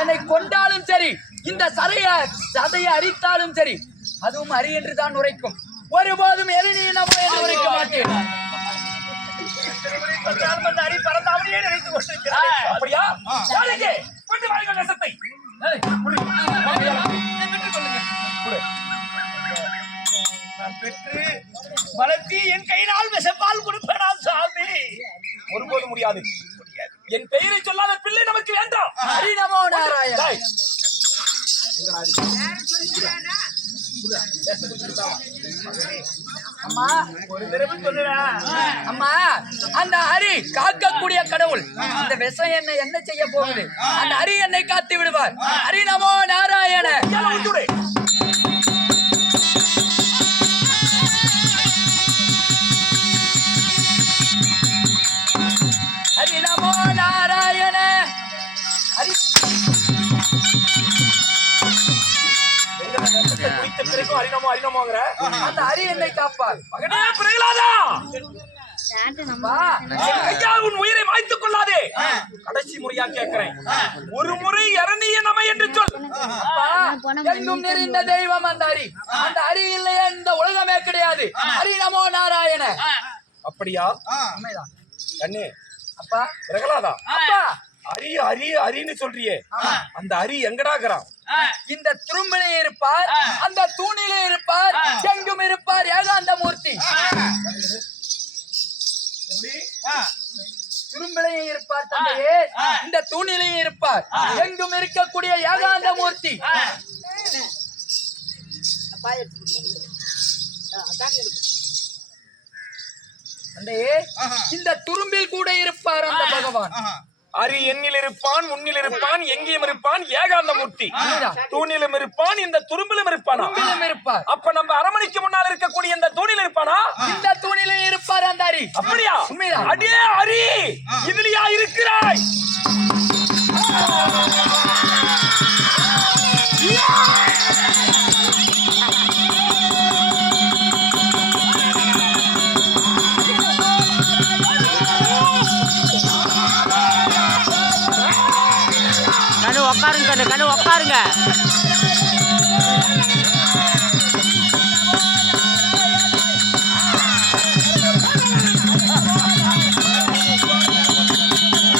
என்னை கொண்டாலும் சரி, இந்த சதையை அரித்தாலும் சரி, அதுவும் அரி என்று தான் உரைக்கும். ஒருபோதும் எரிநீனமோ என்று உரைக்க மாட்டேன். அரி பறந்தாமலே நினைத்து கொண்டிருக்கிறார். அப்படியா? கொண்டு வாருங்கள் ரசத்தை. நான் பெற்று வளர்த்தி என் கையினால் விஷப்பால் கொடுப்பேனா சாமி? ஒருபோது முடியாது. என் பெயரை சொல்லாத பிள்ளை நமக்கு வேண்டாம். ஹரி நமோ நாராயண. அம்மா ஒரு தடவை சொல்லுடா. அம்மா, அந்த ஹரி காக்கக்கூடிய கடவுள். இந்த விஷம் என்ன செய்ய போகுது? அந்த ஹரி என்னை காத்து விடுவார். ஹரி நமோ நாராயண. ஹரி நமோ நாராயண. ஹரி குடித்த பிறகு அரிநமோங்கிற அந்த ஹரி என்னை காப்பார். மகனே பிரகலாதா, கையால் உன் உயிரை மாய்த்துக் கொள்ளாதே. கடைசி முறையா கேட்கிறேன், ஒரு முறை இரணிய நம என்று சொல். எங்கும் நிறைந்த தெய்வம் அந்த ஹரி. அந்த ஹரி இல்லையா இந்த உலகமே கிடையாது. ஹரி நமோ நாராயண. அப்படியா? உண்மைதான் கண்ணே. அப்பா. பிரகலாதா, அப்பா, ஹரி ஹரி ஹரின்னு சொல்றியே, அந்த ஹரி எங்கடாக்குறான்? இந்த துரும்பிலே இருப்பார், அந்த தூணிலே இருப்பார், எங்கும் இருப்பார் ஏகாந்த மூர்த்தி. துரும்பிலேயே இருப்பார் தந்தையே, இந்த தூணிலேயே இருப்பார், எங்கும் இருக்கக்கூடிய ஏகாந்த மூர்த்தி. தந்தையே, இந்த துரும்பில் கூட இருப்பார் அந்த பகவான். ஹரி எண்ணில் இருப்பான், உன்னில் இருப்பான், எங்கேயும் இருப்பான், ஏகாந்த மூர்த்தி. தூணிலும் இருப்பான், இந்த துரும்பிலும் இருப்பானா? இருப்பார். அப்ப நம்ம அரமணிக்கு முன்னால் இருக்கக்கூடிய இந்த தூணில் இருப்பானா? இந்த தூணில இருப்பார் அந்த ஹரி. அப்படியா? உண்மைதான். அடே ஹரி, இதுலயா இருக்கிறாய்? கண்ணு உக்காருங்க.